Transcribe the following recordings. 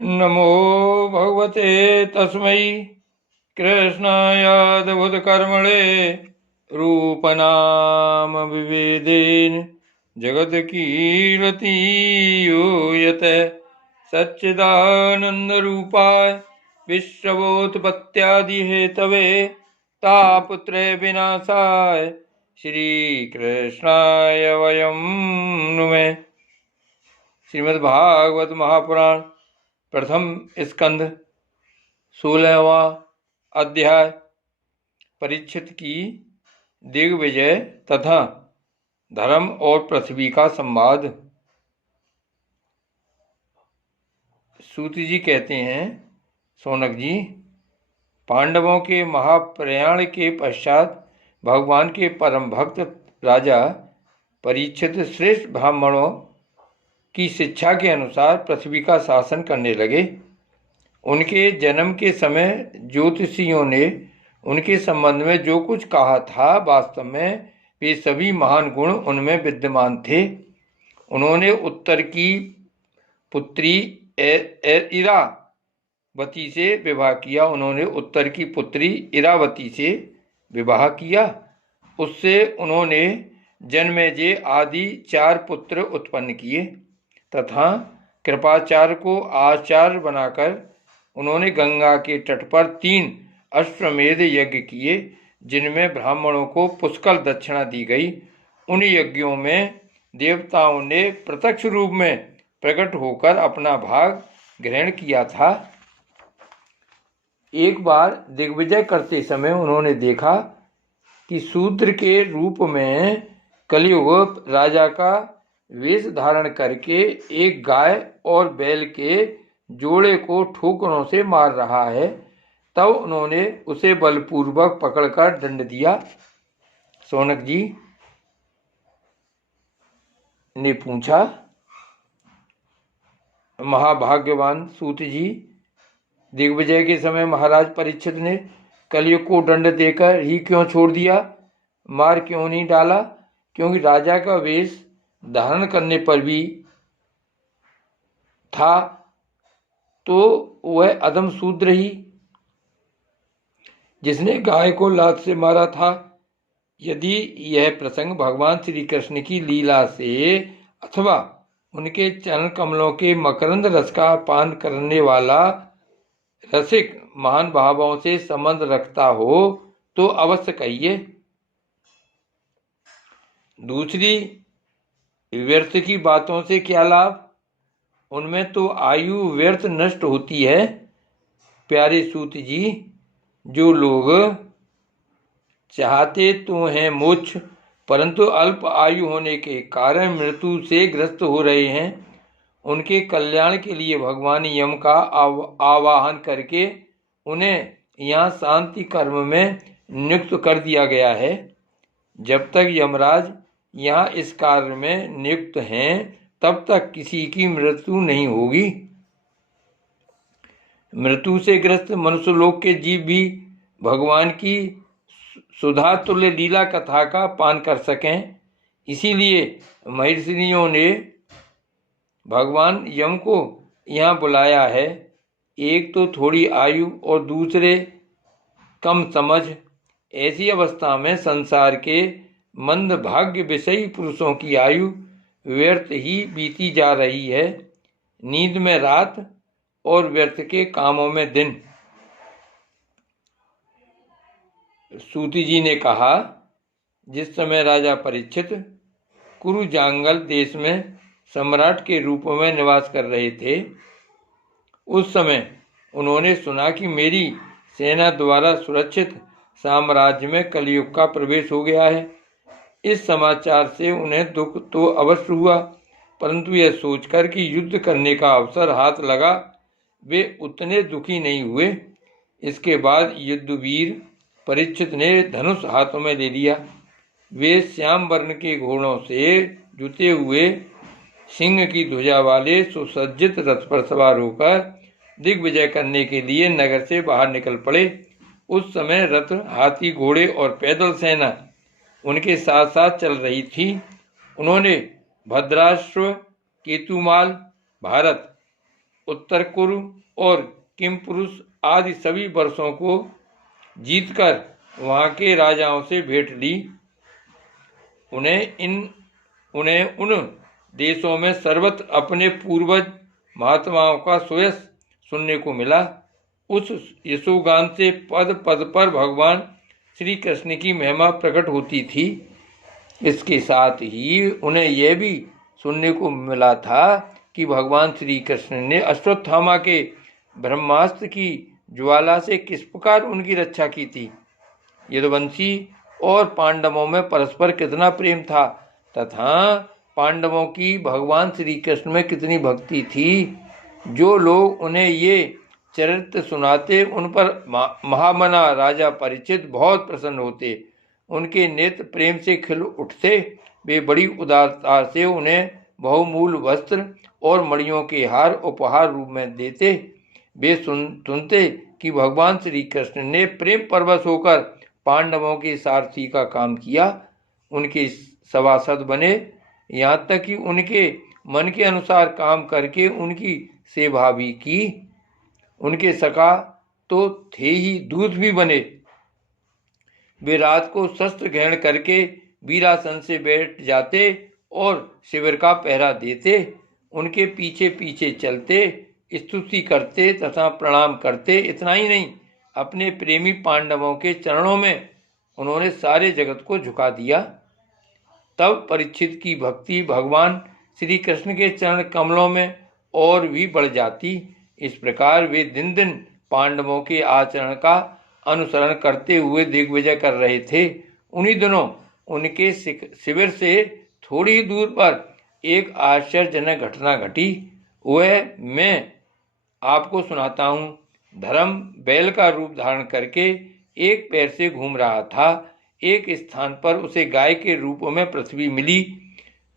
नमो भगवते तस्मै कृष्णायादभुतकर्मणे रूपनाम विभेदेन जगत्कीर्ति यूयते सच्चिदानन्दरूपाय विश्वोत्पत्त्यादिहेतवे तापत्रय विनाशाय श्रीकृष्णाय वयं नुमे। श्रीमद्भागवत महापुराण प्रथम स्कंध 16वां अध्याय परीक्षित की दिग्विजय तथा धर्म और पृथ्वी का संवाद। सूत जी कहते हैं, सौनक जी, पांडवों के महाप्रयाण के पश्चात भगवान के परम भक्त राजा परीक्षित श्रेष्ठ ब्राह्मणों की शिक्षा के अनुसार पृथ्वी का शासन करने लगे। उनके जन्म के समय ज्योतिषियों ने उनके संबंध में जो कुछ कहा था, वास्तव में वे सभी महान गुण उनमें विद्यमान थे। उन्होंने उत्तर की पुत्री इरावती से विवाह किया। उससे उन्होंने जन्मेजय आदि 4 पुत्र उत्पन्न किए तथा कृपाचार्य को आचार्य बनाकर उन्होंने गंगा के तट पर 3 अश्वमेध यज्ञ किए, जिनमें ब्राह्मणों को पुष्कल दक्षिणा दी गई। उन यज्ञों में देवताओं ने प्रत्यक्ष रूप में प्रकट होकर अपना भाग ग्रहण किया था। एक बार दिग्विजय करते समय उन्होंने देखा कि शूद्र के रूप में कलियुग राजा का वेश धारण करके एक गाय और बैल के जोड़े को ठोकरों से मार रहा है। तब उन्होंने उसे बलपूर्वक पकड़कर दंड दिया। सौनक जी ने पूछा, महाभाग्यवान सूत जी, दिग्विजय के समय महाराज परीक्षित ने कलियुग को दंड देकर ही क्यों छोड़ दिया, मार क्यों नहीं डाला? क्योंकि राजा का वेश धारण करने पर भी था तो वह अधम शूद्र ही जिसने गाय को लात से मारा था। यदि यह प्रसंग भगवान श्री कृष्ण की लीला से अथवा उनके चरण कमलों के मकरंद रस का पान करने वाला रसिक महान भावों से संबंध रखता हो तो अवश्य कहिए। दूसरी व्यर्थ की बातों से क्या लाभ? उनमें तो आयु व्यर्थ नष्ट होती है। प्यारे सूत जी, जो लोग चाहते तो हैं मोक्ष, परंतु अल्प आयु होने के कारण मृत्यु से ग्रस्त हो रहे हैं, उनके कल्याण के लिए भगवान यम का आवाहन करके उन्हें यहाँ शांति कर्म में नियुक्त कर दिया गया है। जब तक यमराज यहाँ इस कार्य में नियुक्त हैं, तब तक किसी की मृत्यु नहीं होगी। मृत्यु से ग्रस्त मनुष्यलोक के जीव भी भगवान की सुधा तुल्य लीला कथा का पान कर सकें, इसीलिए महर्षियों ने भगवान यम को यहाँ बुलाया है। एक तो थोड़ी आयु और दूसरे कम समझ। ऐसी अवस्था में संसार के मंद भाग्य विषयी पुरुषों की आयु व्यर्थ ही बीती जा रही है। नींद में रात और व्यर्थ के कामों में दिन। सूती जी ने कहा, जिस समय राजा परीक्षित कुरुजांगल देश में सम्राट के रूप में निवास कर रहे थे, उस समय उन्होंने सुना कि मेरी सेना द्वारा सुरक्षित साम्राज्य में कलियुग का प्रवेश हो गया है। इस समाचार से उन्हें दुख तो अवश्य हुआ, परंतु यह सोचकर कि युद्ध करने का अवसर हाथ लगा, वे उतने दुखी नहीं हुए। इसके बाद युद्धवीर परीक्षित ने धनुष हाथों में ले लिया। वे श्याम वर्ण के घोड़ों से जुते हुए सिंह की ध्वजा वाले सुसज्जित रथ पर सवार होकर दिग्विजय करने के लिए नगर से बाहर निकल पड़े। उस समय रथ, हाथी, घोड़े और पैदल सेना उनके साथ साथ चल रही थी। उन्होंने भद्राश्व, केतुमाल, भारत, उत्तर कुरु और किमपुरुष आदि सभी वर्षों को जीतकर वहां के राजाओं से भेंट ली। उन्हें उन देशों में सर्वत्र अपने पूर्वज महात्माओं का सुयश सुनने को मिला। उस यशोगान से पद पद पर भगवान श्री कृष्ण की महिमा प्रकट होती थी। इसके साथ ही उन्हें यह भी सुनने को मिला था कि भगवान श्री कृष्ण ने अश्वत्थामा के ब्रह्मास्त्र की ज्वाला से किस प्रकार उनकी रक्षा की थी। यदुवंशी और पांडवों में परस्पर कितना प्रेम था तथा पांडवों की भगवान श्री कृष्ण में कितनी भक्ति थी। जो लोग उन्हें ये चरित्र सुनाते उन पर महामना राजा परीक्षित बहुत प्रसन्न होते। उनके नेत्र प्रेम से खिल उठते। वे बड़ी उदारता से उन्हें बहुमूल्य वस्त्र और मणियों के हार उपहार रूप में देते। वे सुनते कि भगवान श्री कृष्ण ने प्रेम परवश होकर पांडवों के सारथी का काम किया, उनके सभासद बने, यहाँ तक कि उनके मन के अनुसार काम करके उनकी सेवा भी की। उनके सखा तो थे ही, दूत भी बने। वे रात को शस्त्र ग्रहण करके वीरासन से बैठ जाते और शिविर का पहरा देते। उनके पीछे पीछे चलते, स्तुति करते तथा प्रणाम करते। इतना ही नहीं, अपने प्रेमी पांडवों के चरणों में उन्होंने सारे जगत को झुका दिया। तब परीक्षित की भक्ति भगवान श्री कृष्ण के चरण कमलों में और भी बढ़ जाती। इस प्रकार वे दिन दिन पांडवों के आचरण का अनुसरण करते हुए दिग्विजय कर रहे थे। उन्हीं दिनों उनके शिविर से थोड़ी ही दूर पर एक आश्चर्यजनक घटना घटी। वह मैं आपको सुनाता हूँ। धर्म बैल का रूप धारण करके एक पैर से घूम रहा था। एक स्थान पर उसे गाय के रूप में पृथ्वी मिली।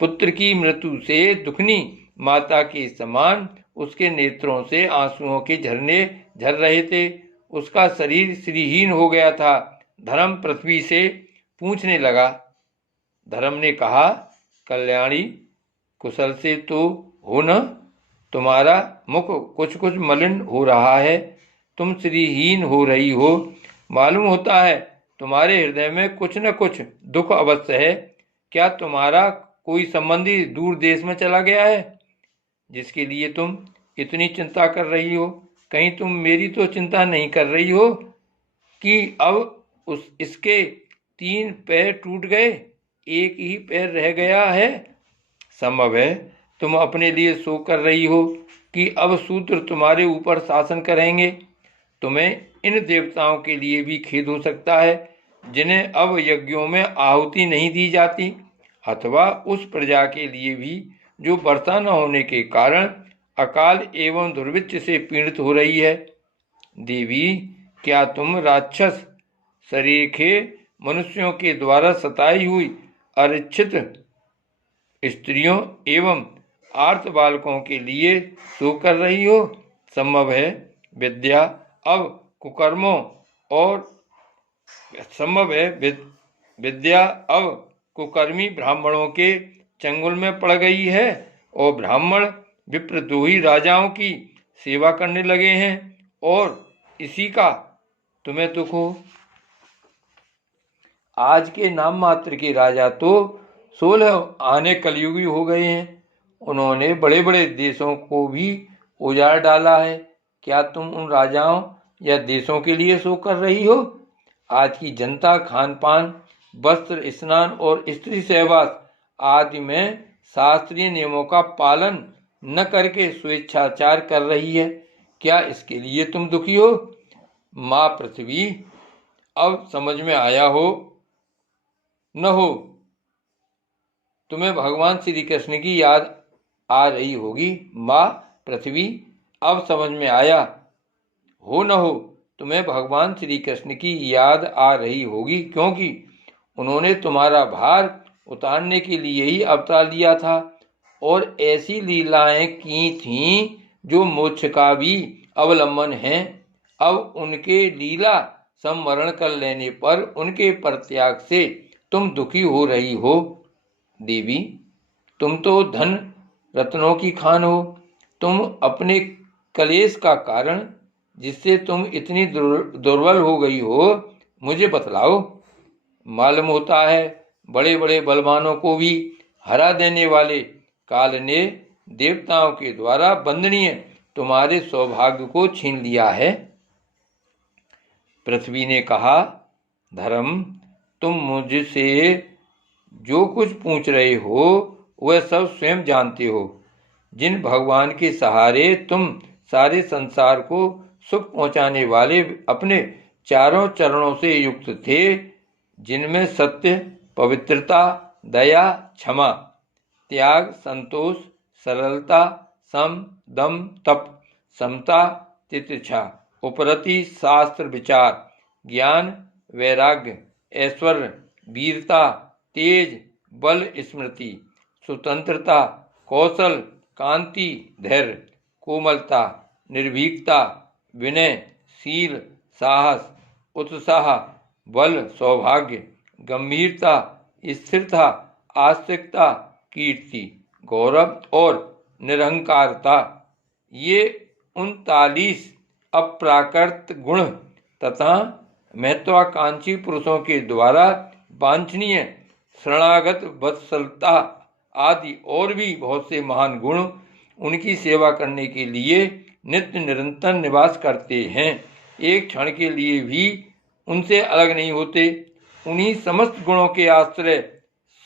पुत्र की मृत्यु से दुखनी माता के समान उसके नेत्रों से आंसुओं के झरने झर रहे थे। उसका शरीर श्रीहीन हो गया था। धर्म पृथ्वी से पूछने लगा। धर्म ने कहा, कल्याणी, कुशल से तो हो न? तुम्हारा मुख कुछ कुछ मलिन हो रहा है, तुम श्रीहीन हो रही हो। मालूम होता है तुम्हारे हृदय में कुछ न कुछ दुख अवश्य है। क्या तुम्हारा कोई संबंधी दूर देश में चला गया है जिसके लिए तुम इतनी चिंता कर रही हो? कहीं तुम मेरी तो चिंता नहीं कर रही हो कि अब इसके 3 पैर टूट गए, एक ही पैर रह गया है? संभव है तुम अपने लिए शोक कर रही हो कि अब शूद्र तुम्हारे ऊपर शासन करेंगे। तुम्हें इन देवताओं के लिए भी खेद हो सकता है जिन्हें अब यज्ञों में आहुति नहीं दी जाती, अथवा उस प्रजा के लिए भी जो वर्षा न होने के कारण अकाल एवं दुर्भिक्ष से पीड़ित हो रही है। देवी, क्या तुम राक्षस शरीर के मनुष्यों के द्वारा सताई हुई अरिच्छित स्त्रियों एवं आर्त बालकों के लिए शोक कर रही हो? संभव है विद्या अब कुकर्मों और विद्या अब कुकर्मी ब्राह्मणों के चंगुल में पड़ गई है और ब्राह्मण विप्रद्रोही राजाओं की सेवा करने लगे हैं और इसी का तुम्हें दुख हो। आज के नाम मात्र के राजा तो 16 आने कलयुगी हो गए हैं। उन्होंने बड़े बड़े देशों को भी उजाड़ डाला है। क्या तुम उन राजाओं या देशों के लिए शोक कर रही हो? आज की जनता खान पान, वस्त्र, स्नान और स्त्री सहवास आदि में शास्त्रीय नियमों का पालन न करके स्वेच्छाचार कर रही है। क्या इसके लिए तुम दुखी हो? माँ पृथ्वी, अब समझ में आया हो न हो, तुम्हें भगवान श्री कृष्ण की याद आ रही होगी। माँ पृथ्वी, अब समझ में आया हो न हो, तुम्हें भगवान श्री कृष्ण की याद आ रही होगी, क्योंकि उन्होंने तुम्हारा भार उतारने के लिए ही अवतार लिया था और ऐसी लीलाएं की थीं जो मोक्ष का भी अवलंबन हैं। अब उनके लीला संवरण कर लेने पर उनके परित्याग से तुम दुखी हो रही हो। देवी, तुम तो धन रत्नों की खान हो। तुम अपने कलेश का कारण जिससे तुम इतनी दुर्बल हो गई हो मुझे बतलाओ। मालूम होता है बड़े बड़े बलवानों को भी हरा देने वाले काल ने देवताओं के द्वारा वंदनीय तुम्हारे सौभाग्य को छीन लिया है। पृथ्वी ने कहा, धर्म, तुम मुझसे जो कुछ पूछ रहे हो वह सब स्वयं जानते हो। जिन भगवान के सहारे तुम सारे संसार को सुख पहुंचाने वाले अपने चारों चरणों से युक्त थे, जिनमें सत्य, पवित्रता, दया, क्षमा, त्याग, संतोष, सरलता, सम, दम, तप, समता, तितिक्षा, उपरति, शास्त्र विचार, ज्ञान, वैराग्य, ऐश्वर्य, वीरता, तेज, बल, स्मृति, स्वतंत्रता, कौशल, कांति, धैर्य, कोमलता, निर्भीकता, विनय, शील, साहस, उत्साह, बल, सौभाग्य, गंभीरता, स्थिरता, आस्तिकता, कीर्ति, गौरव और निरहंकारता, ये 39 अप्राकृत गुण तथा महत्वाकांक्षी पुरुषों के द्वारा वांछनीय शरणागत वत्सलता आदि और भी बहुत से महान गुण उनकी सेवा करने के लिए नित्य निरंतर निवास करते हैं, एक क्षण के लिए भी उनसे अलग नहीं होते। उन्हीं समस्त गुणों के आश्रय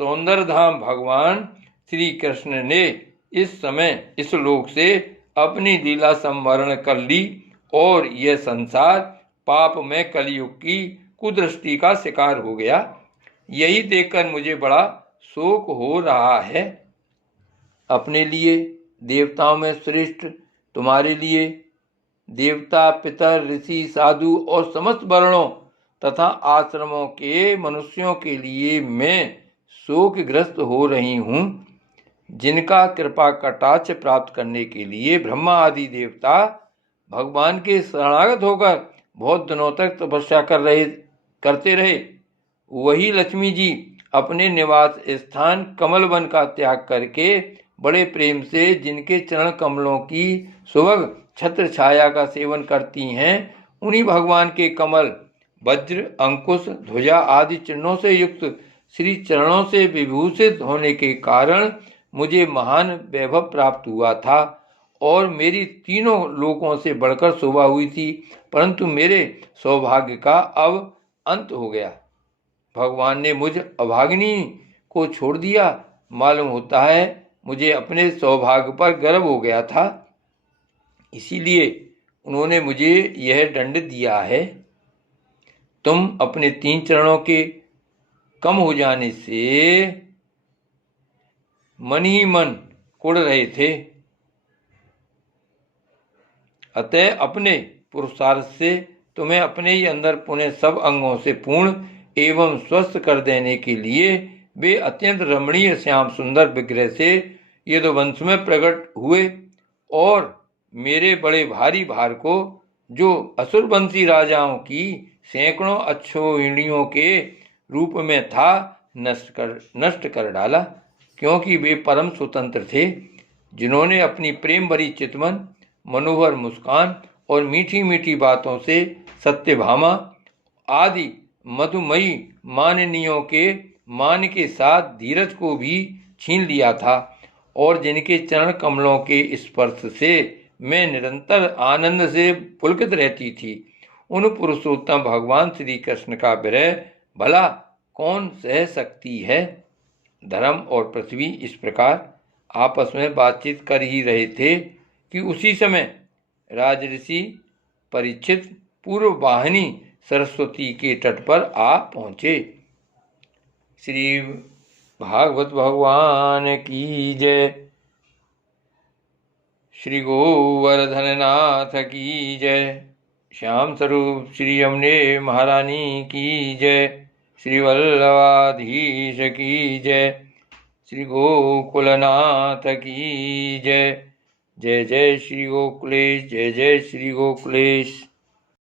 सौंदर्य धाम भगवान श्री कृष्ण ने इस समय इस लोक से अपनी लीला संवरण कर ली और यह संसार पाप में कलयुग की कुदृष्टि का शिकार हो गया। यही देखकर मुझे बड़ा शोक हो रहा है। अपने लिए देवताओं में श्रेष्ठ, तुम्हारे लिए देवता, पितर, ऋषि, साधु और समस्त वर्णों तथा आश्रमों के मनुष्यों के लिए मैं शोकग्रस्त हो रही हूँ, जिनका कृपा कटाक्ष प्राप्त करने के लिए ब्रह्मा आदि देवता भगवान के शरणागत होकर बहुत दिनों तक तपस्या करते रहे। वही लक्ष्मी जी अपने निवास स्थान कमल वन का त्याग करके बड़े प्रेम से जिनके चरण कमलों की सुभग छत्र छाया का सेवन करती हैं, उन्हीं भगवान के कमल, वज्र, अंकुश, ध्वजा आदि चिन्हों से युक्त श्री चरणों से विभूषित होने के कारण मुझे महान वैभव प्राप्त हुआ था और मेरी तीनों लोकों से बढ़कर शोभा हुई थी, परंतु मेरे सौभाग्य का अब अंत हो गया। भगवान ने मुझ अभागिनी को छोड़ दिया। मालूम होता है मुझे अपने सौभाग्य पर गर्व हो गया था, इसीलिए उन्होंने मुझे यह दंड दिया है। तुम अपने 3 चरणों के कम हो जाने से मन ही मन कुढ़ रहे थे, अतः अपने पुरुषार्थ से तुम्हें अपने ही अंदर पुनः सब अंगों से पूर्ण एवं स्वस्थ कर देने के लिए वे अत्यंत रमणीय श्याम सुंदर विग्रह से यदुवंश में प्रकट हुए और मेरे बड़े भारी भार को, जो असुरवंशी राजाओं की सैकड़ों अक्षौहिणियों के रूप में था, नष्ट कर डाला, क्योंकि वे परम स्वतंत्र थे, जिन्होंने अपनी प्रेम भरी चितवन, मनोहर मुस्कान और मीठी मीठी बातों से सत्यभामा आदि मधुमयी माननियों के मान के साथ धीरज को भी छीन लिया था और जिनके चरण कमलों के स्पर्श से मैं निरंतर आनंद से पुलकित रहती थी, उन पुरुषोत्तम भगवान श्री कृष्ण का विरह भला कौन सह सकती है। धर्म और पृथ्वी इस प्रकार आपस में बातचीत कर ही रहे थे कि उसी समय राजऋषि परीक्षित पूर्व वाहिनी सरस्वती के तट पर आ पहुँचे। श्री भागवत भगवान की जय। श्री गोवर्धननाथ की जय। श्याम स्वरूप श्री यमुने महारानी की जय। श्री वल्लभाधीश की जय। श्री गोकुलनाथ की जय। जय जय श्री गोकुलेश, जय जय श्री गोकुलेश।